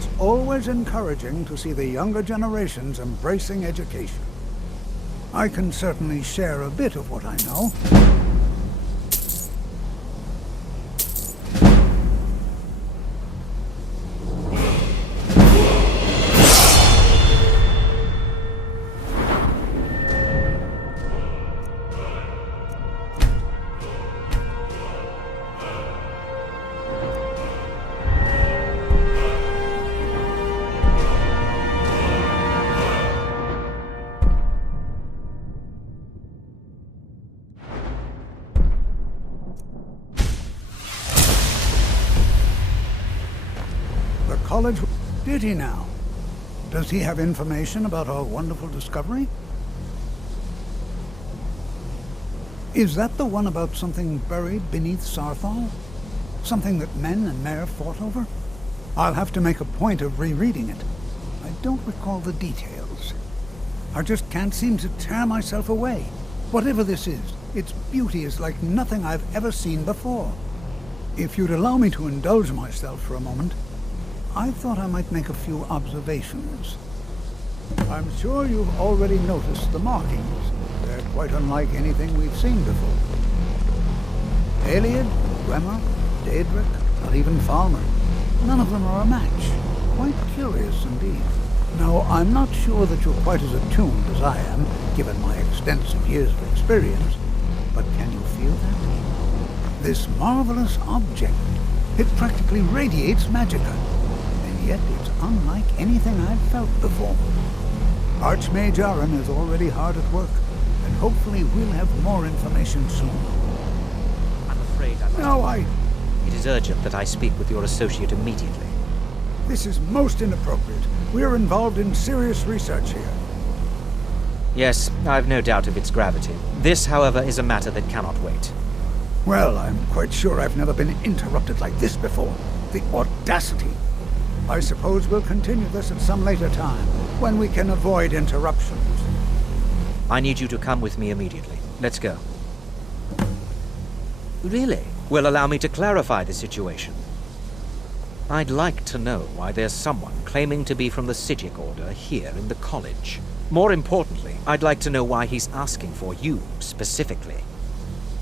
It's always encouraging to see the younger generations embracing education. I can certainly share a bit of what I know. College? Did he now? Does he have information about our wonderful discovery? Is that the one about something buried beneath Sarthal? Something that men and Mare fought over? I'll have to make a point of rereading it. I don't recall the details. I just can't seem to tear myself away. Whatever this is, its beauty is like nothing I've ever seen before. If you'd allow me to indulge myself for a moment, I thought I might make a few observations. I'm sure you've already noticed the markings. They're quite unlike anything we've seen before. Aliad, Gwemmer, Daedric, not even Falmer. None of them are a match. Quite curious indeed. Now, I'm not sure that you're quite as attuned as I am, given my extensive years of experience, but can you feel that? This marvelous object, it practically radiates magicka. Yet it's unlike anything I've felt before. Archmage Aaron is already hard at work, and hopefully we'll have more information soon. I'm afraid I must... No, It is urgent that I speak with your associate immediately. This is most inappropriate. We're involved in serious research here. Yes, I've no doubt of its gravity. This, however, is a matter that cannot wait. Well, I'm quite sure I've never been interrupted like this before. The audacity. I suppose we'll continue this at some later time, when we can avoid interruptions. I need you to come with me immediately. Let's go. Really? Will allow me to clarify the situation. I'd like to know why there's someone claiming to be from the Psijic Order here in the college. More importantly, I'd like to know why he's asking for you, specifically.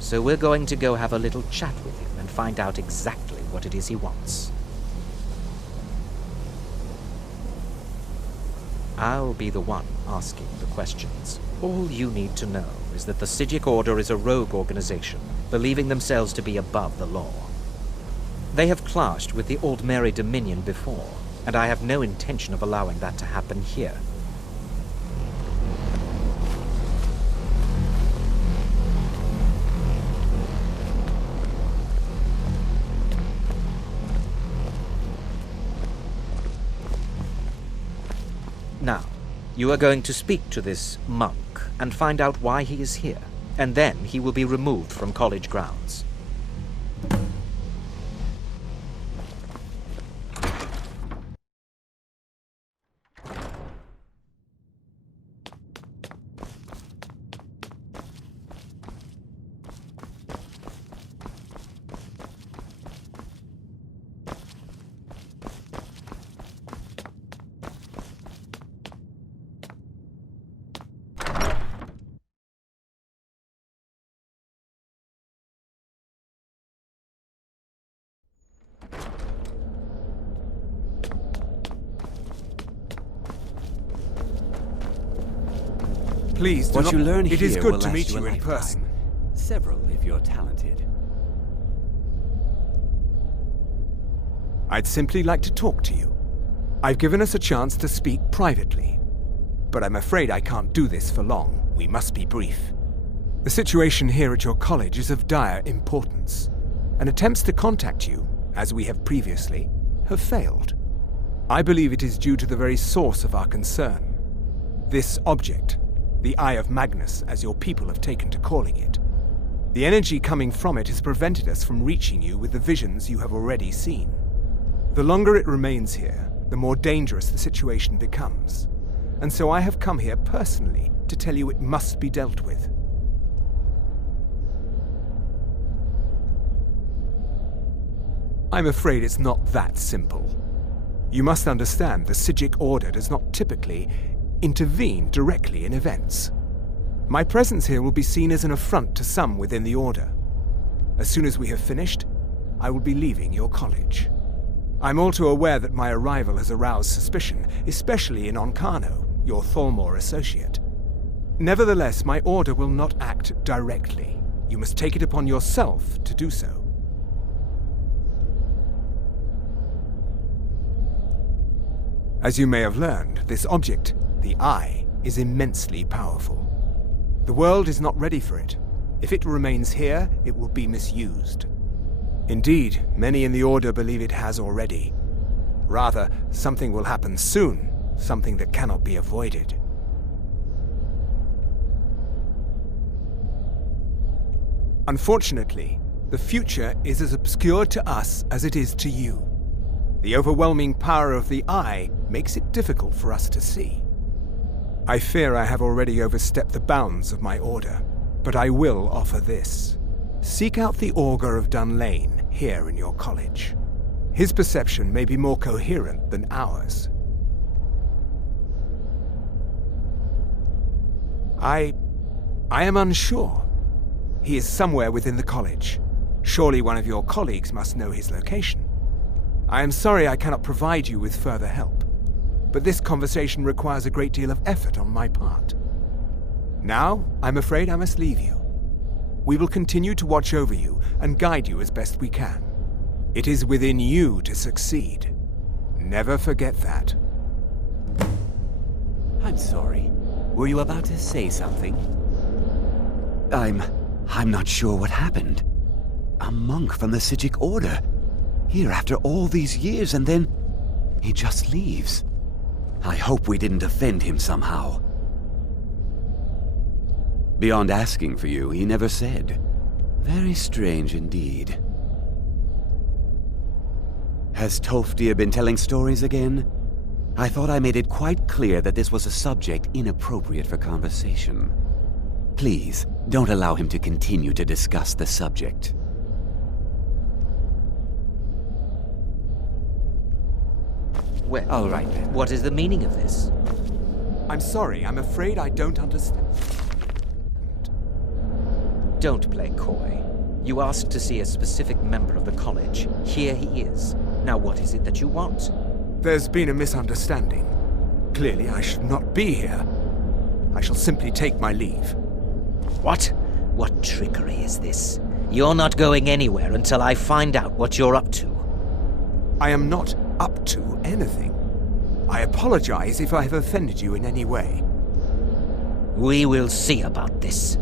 So we're going to go have a little chat with him and find out exactly what it is he wants. I'll be the one asking the questions. All you need to know is that the Psijic Order is a rogue organization, believing themselves to be above the law. They have clashed with the Aldmeri Dominion before, and I have no intention of allowing that to happen here. Now, you are going to speak to this monk and find out why he is here, and then he will be removed from college grounds. Please, What you learn here it is will good to last meet you you a in lifetime. person. Several, if you're talented. I'd simply like to talk to you. I've given us a chance to speak privately, but I'm afraid I can't do this for long. We must be brief. The situation here at your college is of dire importance, and attempts to contact you, as we have previously, have failed. I believe it is due to the very source of our concern. This object, the Eye of Magnus, as your people have taken to calling it. The energy coming from it has prevented us from reaching you with the visions you have already seen. The longer it remains here, the more dangerous the situation becomes. And so I have come here personally to tell you it must be dealt with. I'm afraid it's not that simple. You must understand the Psijic Order does not typically intervene directly in events. My presence here will be seen as an affront to some within the Order. As soon as we have finished, I will be leaving your college. I'm all too aware that my arrival has aroused suspicion, especially in Onkano, your Thalmor associate. Nevertheless, my Order will not act directly. You must take it upon yourself to do so. As you may have learned, this object, the Eye, is immensely powerful. The world is not ready for it. If it remains here, it will be misused. Indeed, many in the Order believe it has already. Rather, something will happen soon, something that cannot be avoided. Unfortunately, the future is as obscure to us as it is to you. The overwhelming power of the Eye makes it difficult for us to see. I fear I have already overstepped the bounds of my Order, but I will offer this. Seek out the Augur of Dunlane here in your college. His perception may be more coherent than ours. I am unsure. He is somewhere within the college. Surely one of your colleagues must know his location. I am sorry I cannot provide you with further help, but this conversation requires a great deal of effort on my part. Now, I'm afraid I must leave you. We will continue to watch over you and guide you as best we can. It is within you to succeed. Never forget that. I'm sorry. Were you about to say something? I'm not sure what happened. A monk from the Psijic Order. Here after all these years, and then he just leaves. I hope we didn't offend him somehow. Beyond asking for you, he never said. Very strange indeed. Has Toftia been telling stories again? I thought I made it quite clear that this was a subject inappropriate for conversation. Please, don't allow him to continue to discuss the subject. Well, All right then. what is the meaning of this? I'm sorry, I'm afraid I don't understand. Don't play coy. You asked to see a specific member of the college. Here he is. Now what is it that you want? There's been a misunderstanding. Clearly, I should not be here. I shall simply take my leave. What? What trickery is this? You're not going anywhere until I find out what you're up to. I am not up to anything. I apologize if I have offended you in any way. We will see about this.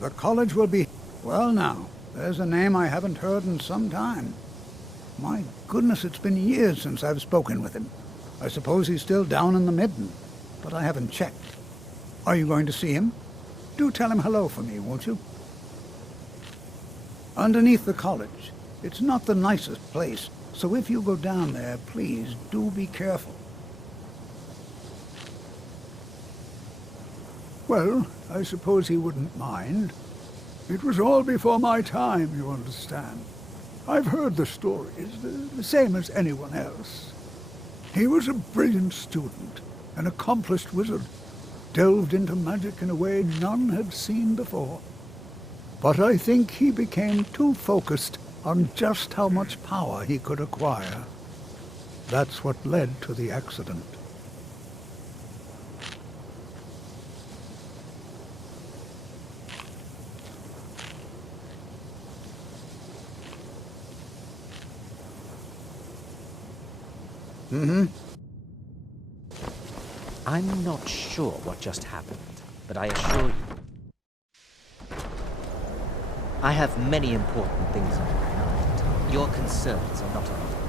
The college will be... Well now, there's a name I haven't heard in some time. My goodness, it's been years since I've spoken with him. I suppose he's still down in the Midden, but I haven't checked. Are you going to see him? Do tell him hello for me, won't you? Underneath the college. It's not the nicest place, so if you go down there, please do be careful. Well, I suppose he wouldn't mind. It was all before my time, you understand. I've heard the stories, the same as anyone else. He was a brilliant student, an accomplished wizard, delved into magic in a way none had seen before. But I think he became too focused on just how much power he could acquire. That's what led to the accident. I'm not sure what just happened. but I assure you, I have many important things on my mind. Your concerns are not of me.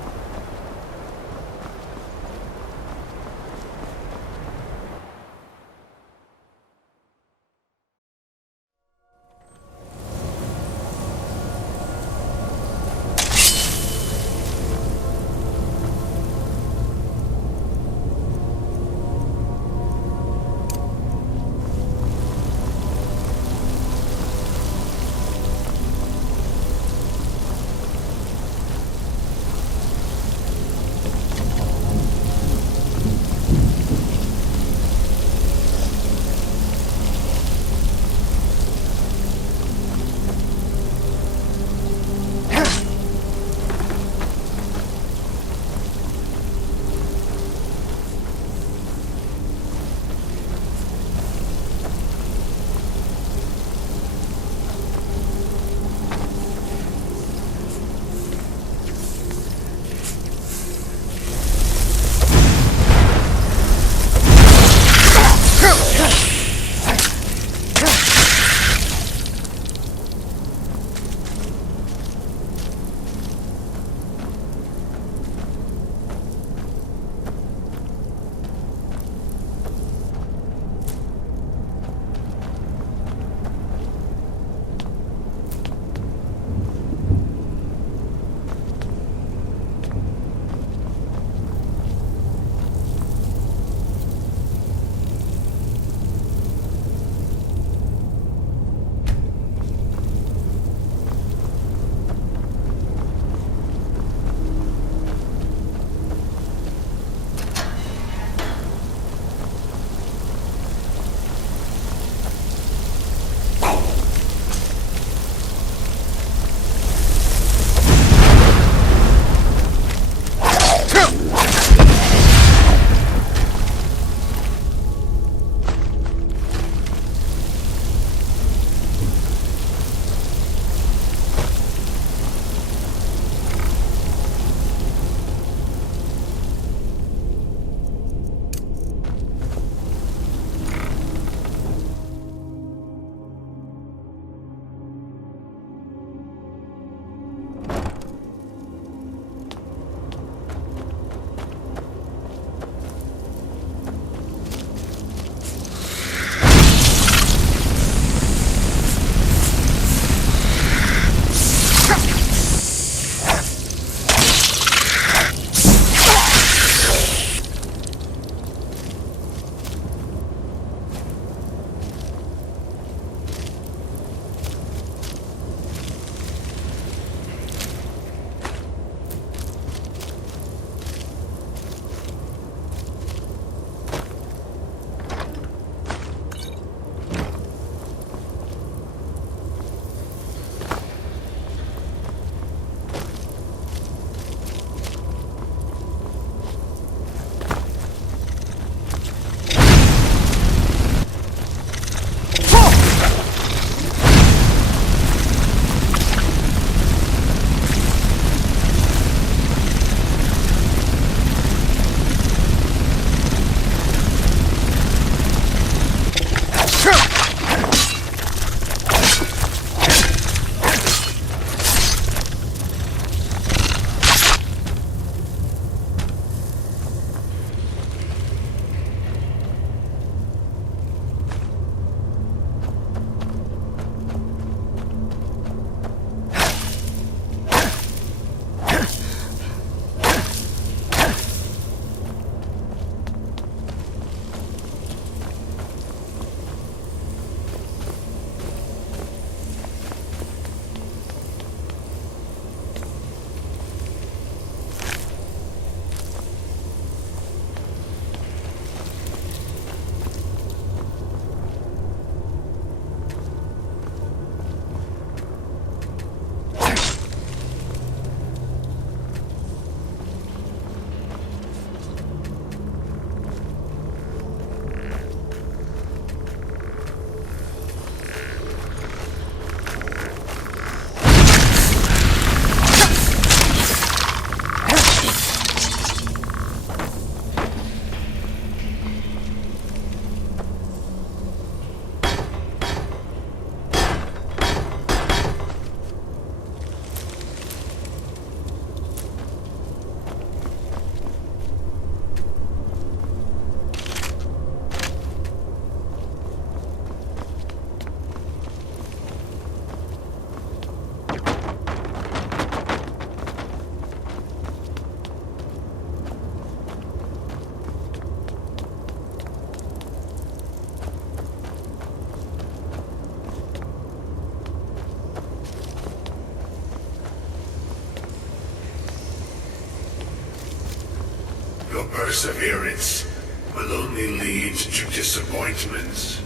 perseverance will only lead to disappointment.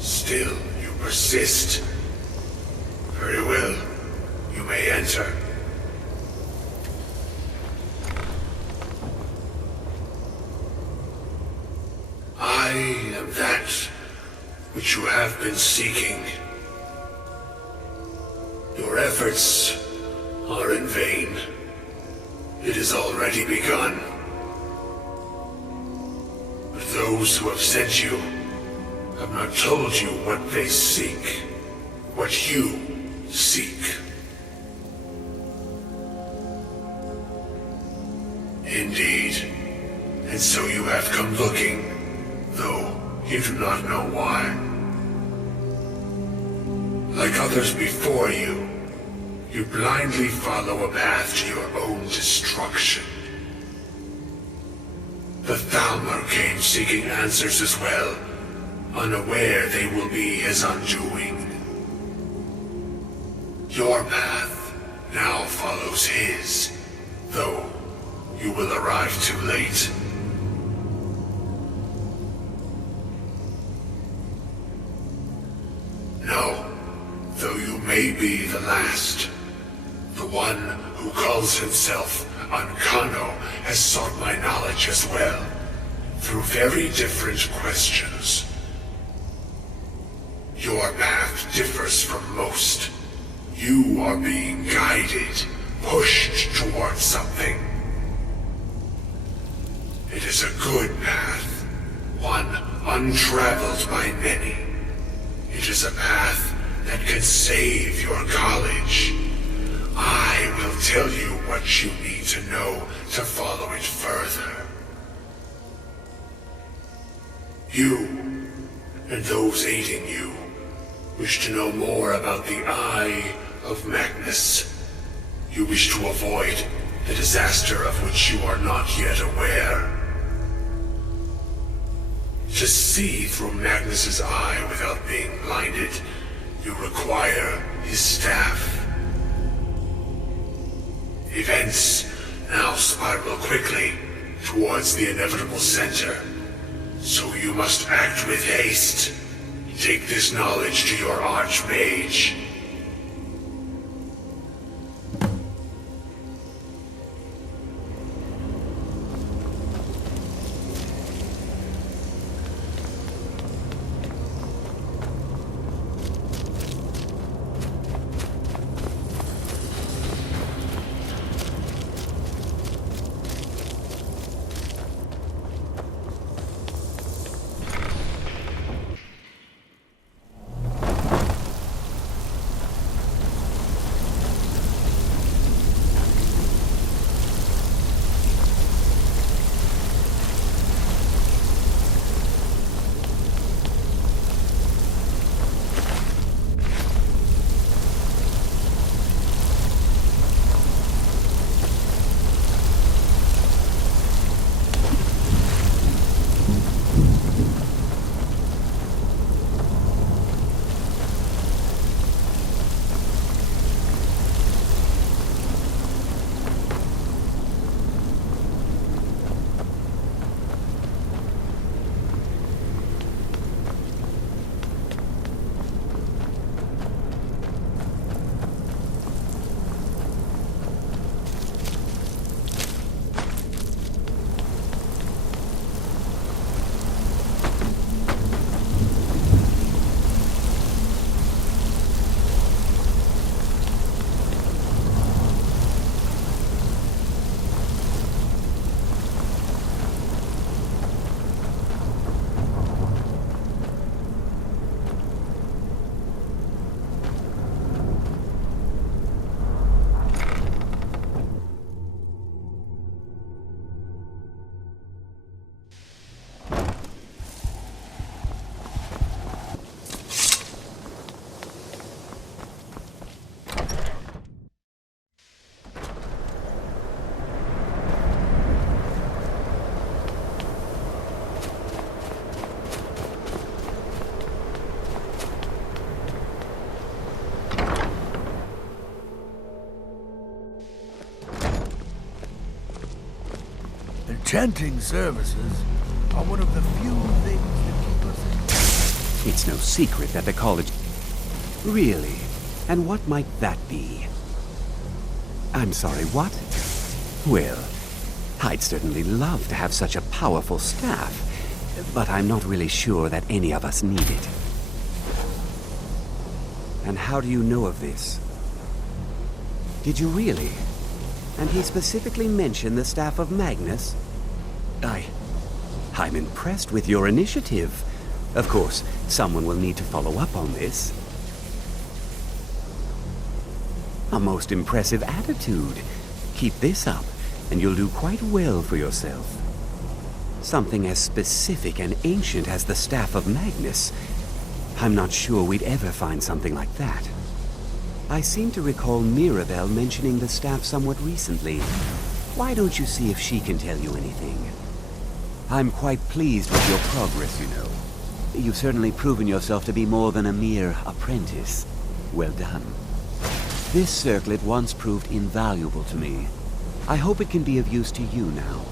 Still, you persist. Very well. You may enter. I am that which you have been seeking. Your efforts are in vain. It has already begun. But those who have sent you have not told you what they seek, what you seek. Indeed. And so you have come looking, though you do not know why. Like others before you, you blindly follow a path to your own destruction. The Thalmor came seeking answers as well, unaware they will be his undoing. Your path now follows his, though you will arrive too late. No, though you may be the last, the one who calls himself Ankano has sought my knowledge as well, through very different questions. Your path differs from most. You are being guided, pushed towards something. It is a good path, one untraveled by many. It is a path that can save your college. I will tell you what you need to know to follow it further. You, and those aiding you, wish to know more about the Eye of Magnus. You wish to avoid the disaster of which you are not yet aware. To see through Magnus's eye without being blinded, you require his staff. Events now spiral quickly towards the inevitable center, so you must act with haste. Take this knowledge to your Archmage. Enchanting services are one of the few things that keep us... It's no secret that the college... Really? And what might that be? I'm sorry, what? Well, I'd certainly love to have such a powerful staff, but I'm not really sure that any of us need it. And how do you know of this? Did you really? And he specifically mentioned the staff of Magnus? I'm impressed with your initiative. Of course, someone will need to follow up on this. A most impressive attitude. Keep this up, and you'll do quite well for yourself. Something as specific and ancient as the staff of Magnus. I'm not sure we'd ever find something like that. I seem to recall Mirabelle mentioning the staff somewhat recently. Why don't you see if she can tell you anything? I'm quite pleased with your progress, you know. You've certainly proven yourself to be more than a mere apprentice. Well done. This circlet once proved invaluable to me. I hope it can be of use to you now.